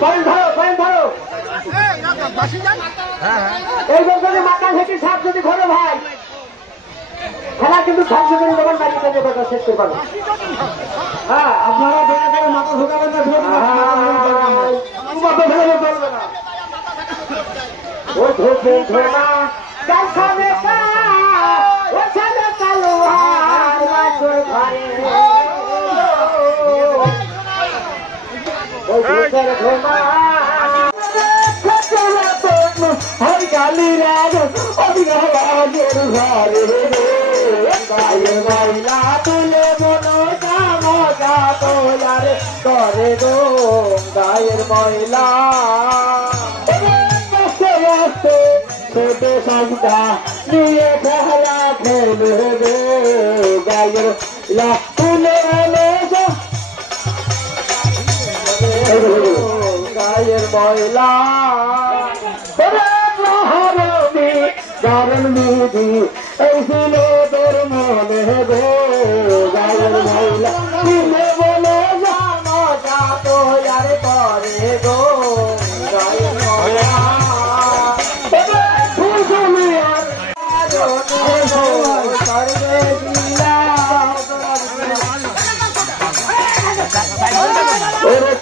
Point ধরো point ধরো এইবার যদি মাথা থেকে সাপ যদি ধরো ভাই খেলা কিন্তু ধ্বংস করে দেবেন না, কিন্তু ব্যাপারটা শেষ করতে পারবেন। হ্যাঁ আপনারা দয়া করে মাথা ঢোকাবেন না, চলবে না ওই ধরবে ধরা কাছাবে কা ওছাবে কালো আর মাছর ঘরে ওই ধরে ধরা কাছাবে তো হই গালি রাগ ওই গালাজের ঘরে গায়ে মাইলা তুলে মনো কামজা তোলারে করে দো গায়ের ময়লা ছোটো সংখ্যা নিয়ে খেলা খেলবে গায়ের তুলে গায়ের ময়লা কারণ বিধি এই ছিল তোর মনে গো গায়ের ময়লা তুলে বলে মজা তো আর করে গো গায়ের ময়লা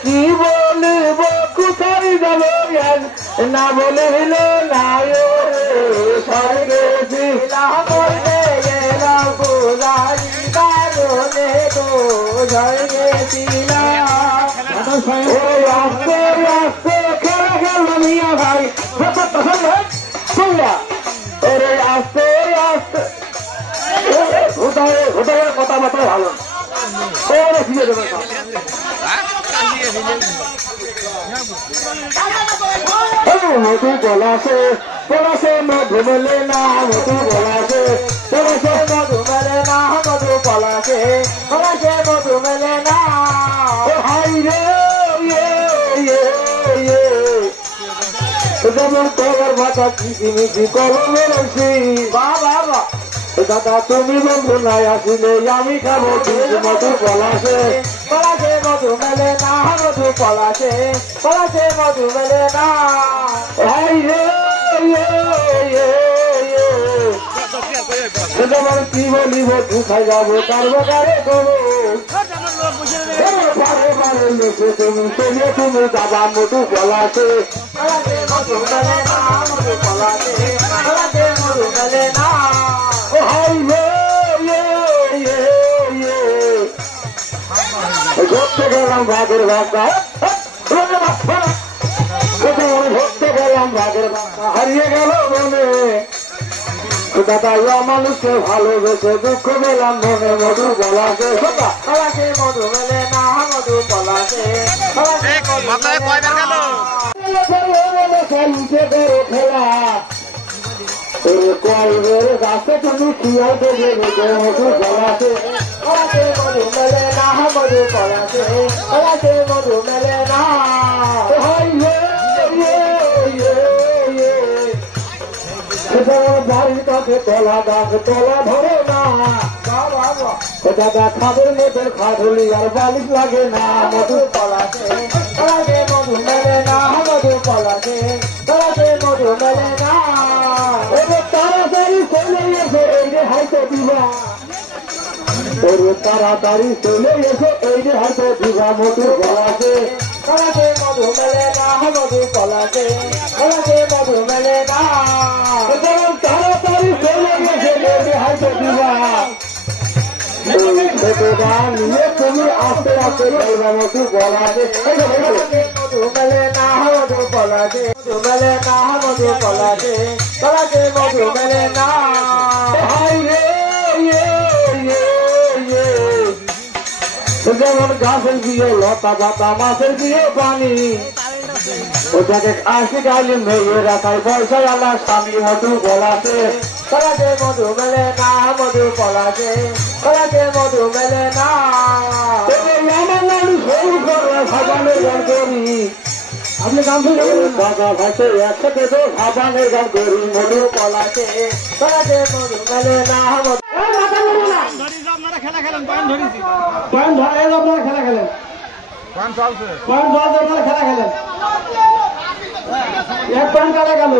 কি বলব কোথায় যাব না বলে স্বর্গে বলতে গেলাম গোলারি কারণে গো স্বর্গে আস্তে আস্তে খেলা খেললাম ইয়া ভাই শুনলা ওরে আস্তে আস্তে হোটেলের কথাবার্তা ভালো ওরে ফিরে দেবে মধু বলাছে পড়াছে মধু মেলে না মধু বলাছে পড়াছে মধু মেলে না মধু বলাছে পড়াছে মধু মেলে না হাই রে যেমন তোর ভাষা কিচিমিচি কলমের বাবা দাদা তুমি বন্ধু নাই আসিলে আমি খাবো মধু পলাশে পলাশে মধু মেলে না মধু পলাশে পলাশে মধু মেলে না কি বলিব তু খাই যাবো তার বারে করো তুমি দাদা মধু পলাশে পলাশে মধু মেলে না মধু পলাশে পলাশে মধু মেলে না ধরতে গেলাম ভাগের ভাষা ধরতে গেলাম ভাগের ভাষা হারিয়ে গেল মনে দাদা মানুষকে ভালোবেসে দুঃখ পেলাম মনে মধু বলাছে পলাশে মধু মেলে না মধু পলাশে খেলা কয়ের গাছে তুমি খেয়াল দেবে মধু পলাশে পলাশে মধু মেলে না মধু পলাশে পলাশে মধু মেলে না বাড়ির কাছে তলা গাছ তলা ধরে না দাদা খাদের মেয়েদের খাদুলি আর বালিশ লাগে না মধু পলাশে পলাশে মধু মেলে না মধু পলাশে পলাশে মধু মেলে না তাড়াতাড়ি চলে এসে এই রে হাইতে দিবা তাড়াতাড়ি চলে এসে এই রে হাইতে দিবা মধু পলাশে পলাশে মধু মেলে না মধু পলাশে পলাশে মধু মেলে না তাড়াতাড়ি চলে এসে এই রে হাইতে দিবা নিয়ে তুমি আস্তে আস্তে বলবা মধু পলাশে মধু মেলে না মধু পলাশে মধু মেলে না মধু পলাশে পলাশে মধু মেলে না যেমন গাছের দিয়ে লতা পাতা মাছের দিয়ে পানি ওটাকে আসি গালি মেয়ে রাখায় পয়সা আমার স্বামী মধু পলাশে পলাশে মধু মেলে না মধু পলাশে পলাশে মধু মেলে না সাজানের গান করি আপনি গান দাদা ভাষে একসাথে তো সাজানের গান করি মধু পলাশে পলাশে মধু মেলে না খেলা খেলেন পয়েন্ট ধরেছি পয়েন্ট ধরে আপনারা খেলা খেলেন পয়েন্ট চলছে পয়েন্ট চলছে আপনারা খেলা খেলেন মারা গেল।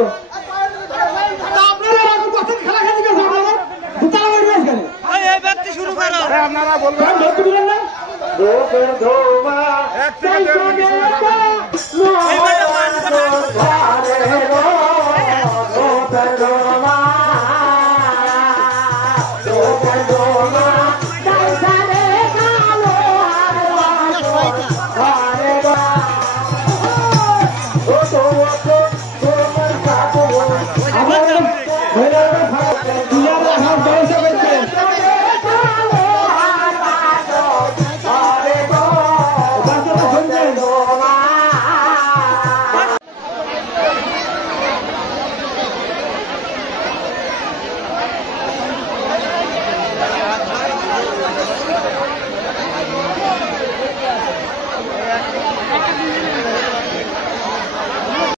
আপনারা বলবেন না